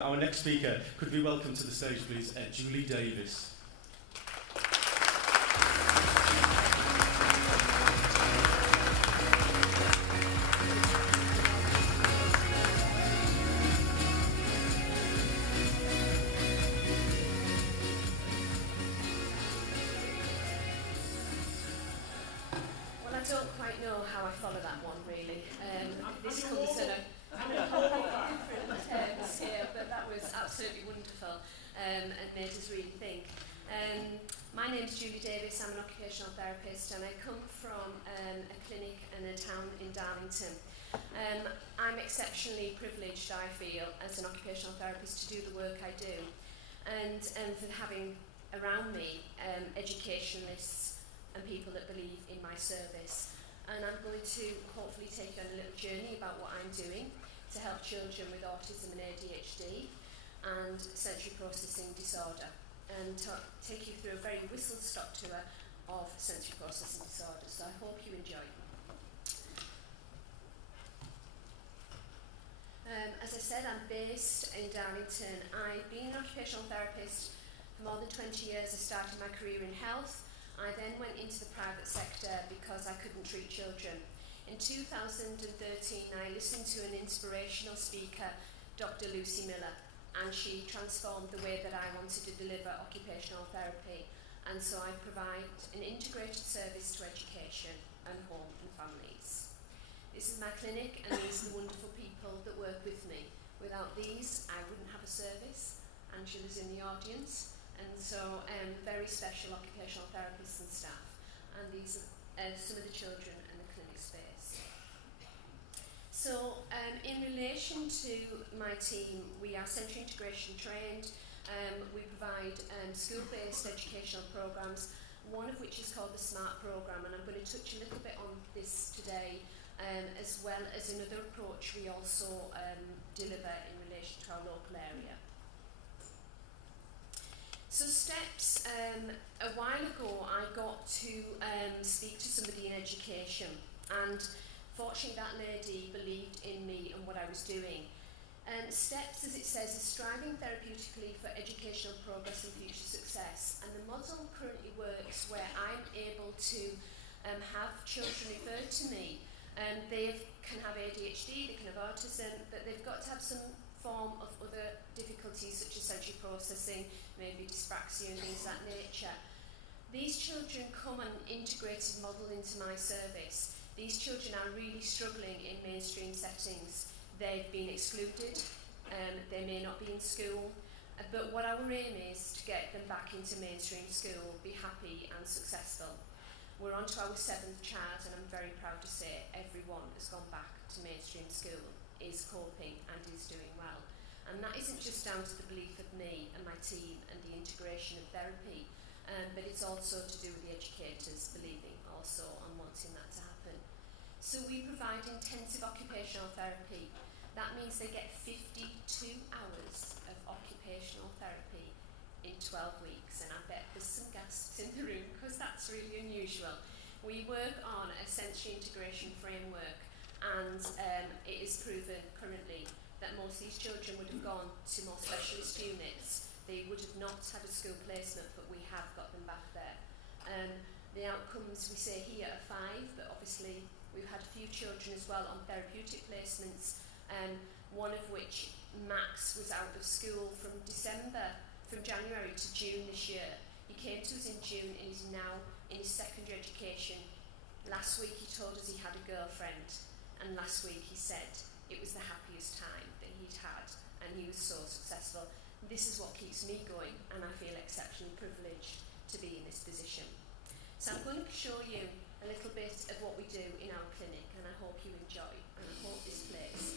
Our next speaker, could we welcome to the stage, please, Julie Davis. Well, I don't quite know how I follow that one, really. This comes at a terms here, but that was absolutely wonderful and made us really think. My name's Julie Davis. I'm an occupational therapist and I come from a clinic in a town in Darlington. I'm exceptionally privileged, I feel, as an occupational therapist to do the work I do and for having around me educationalists and people that believe in my service. And I'm going to hopefully take you on a little journey about what I'm doing to help children with autism and ADHD and sensory processing disorder, and take you through a very whistle-stop tour of sensory processing disorder. So I hope you enjoy. As I said, I'm based in Darlington. I've been an occupational therapist for more than 20 years. I started my career in health. I then went into the private sector because I couldn't treat children. In 2013, I listened to an inspirational speaker, Dr. Lucy Miller, and she transformed the way that I wanted to deliver occupational therapy. And so I provide an integrated service to education and home and families. This is my clinic, and these are the wonderful people that work with me. Without these, I wouldn't have a service. Angela's in the audience. And so very special occupational therapists and staff. And these are some of the children in the clinic space. So in relation to my team, we are sensory integration trained. We provide school-based educational programs, one of which is called the SMART program, and I'm going to touch a little bit on this today, as well as another approach we also deliver in relation to our local area. So steps, a while ago I got to speak to somebody in education, and fortunately that lady believed in me and what I was doing. Steps, as it says, is striving therapeutically for educational progress and future success, and the model currently works where I'm able to have children referred to me. They can have ADHD, they can have autism, but they've got to have some form of other difficulties such as sensory processing, maybe dyspraxia and things of that nature. These children come an integrated model into my service. These children are really struggling in mainstream settings. They've been excluded, they may not be in school, but what our aim is to get them back into mainstream school, be happy and successful. We're on to our 7th child, and I'm very proud to say everyone has gone back to mainstream school, is coping and is doing well. And that isn't just down to the belief of me and my team and the integration of therapy, but it's also to do with the educators believing also and wanting that to happen. So we provide intensive occupational therapy. That means they get 52 hours of occupational therapy in 12 weeks, and I bet there's some gasps in the room because that's really unusual. We work on a sensory integration framework, and it is proven currently that most of these children would have gone to more specialist units. They would have not had a school placement, but we have got them back there. The outcomes we say here are 5, but obviously we've had a few children as well on therapeutic placements, one of which, Max, was out of school from January to June this year. He came to us in June and is now in his secondary education. Last week he told us he had a girlfriend, and last week he said it was the happiest time that he'd had, and he was so successful. This is what keeps me going, and I feel exceptionally privileged to be in this position. So I'm going to show you a little bit of what we do in our clinic, and I hope you enjoy, and I hope this plays.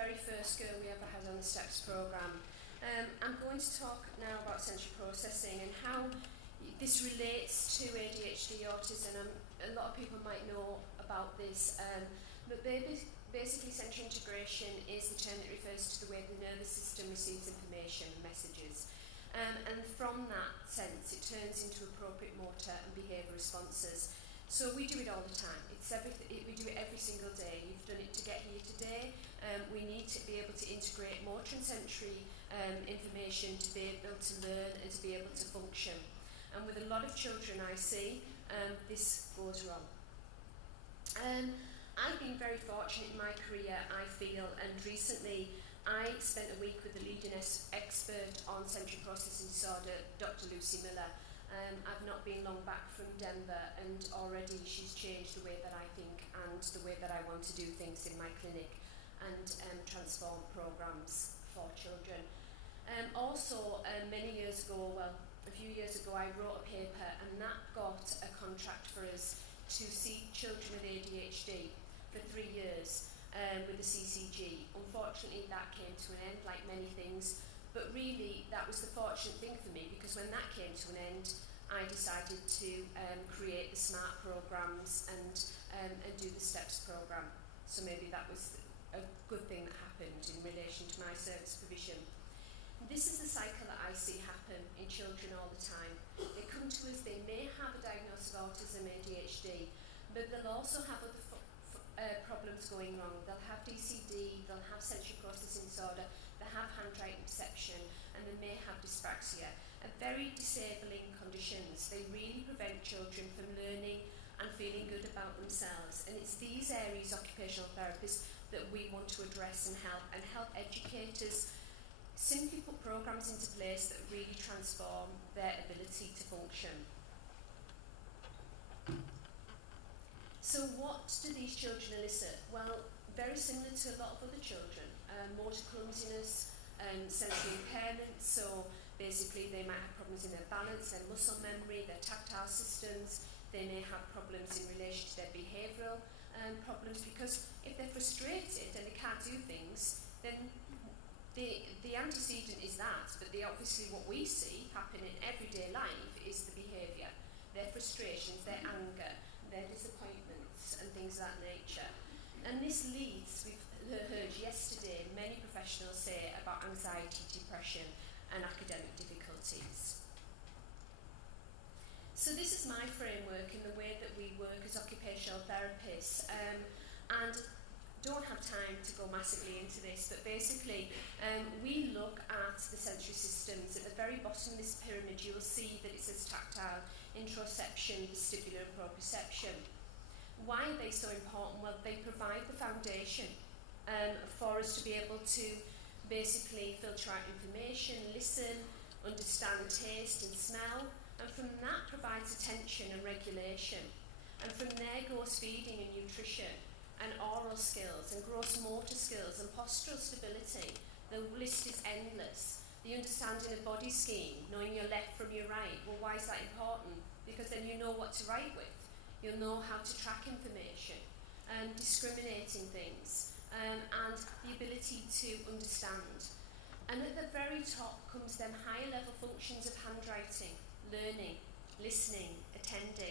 very first girl we ever had on the STEPS programme. I'm going to talk now about sensory processing and how this relates to ADHD, autism. A lot of people might know about this, but basically sensory integration is the term that refers to the way the nervous system receives information and messages. And from that sense, it turns into appropriate motor and behaviour responses. So we do it all the time. We do it every single day. You've done it to get here today. We need to be able to integrate motor and sensory information to be able to learn and to be able to function. And with a lot of children I see, this goes wrong. I've been very fortunate in my career, I feel, and recently I spent a week with the leading expert on sensory processing disorder, Dr. Lucy Miller. I've not been long back from Denver, and already she's changed the way that I think and the way that I want to do things in my clinic and transform programmes for children. Also, many years ago, well, a few years ago, I wrote a paper, and that got a contract for us to see children with ADHD for 3 years with the CCG. Unfortunately, that came to an end, like many things. But really, that was the fortunate thing for me, because when that came to an end, I decided to create the SMART programmes and do the STEPS programme. So maybe that was a good thing that happened in relation to my service provision. This is the cycle that I see happen in children all the time. They come to us, they may have a diagnosis of autism, ADHD, but they'll also have other problems going wrong. They'll have DCD, they'll have sensory processing disorder, they have handwriting perception, and they may have dyspraxia. Very disabling conditions. They really prevent children from learning and feeling good about themselves. And it's these areas, occupational therapists, that we want to address and help educators simply put programs into place that really transform their ability to function. So what do these children elicit? Well, very similar to a lot of other children. Motor clumsiness, sensory impairment, so basically they might have problems in their balance, their muscle memory, their tactile systems. They may have problems in relation to their behavioural problems, because if they're frustrated and they can't do things, then the antecedent is that, but obviously what we see happen in everyday life is the behaviour, their frustrations, their anger, their disappointments and things of that nature. And this leads, we've heard yesterday many professionals say about anxiety, depression and academic difficulties. So this is my framework in the way that we work as occupational therapists, and don't have time to go massively into this, but basically we look at the sensory systems. At the very bottom of this pyramid you will see that it says tactile, interoception, vestibular and proprioception. Why are they so important? Well, they provide the foundation for us to be able to basically filter out information, listen, understand taste and smell, and from that provides attention and regulation. And from there goes feeding and nutrition, and oral skills, and gross motor skills, and postural stability. The list is endless. The understanding of body scheme, knowing your left from your right. Well, why is that important? Because then you know what to write with. You'll know how to track information, discriminating things, and the ability to understand. And at the very top comes then higher level functions of handwriting, learning, listening, attending.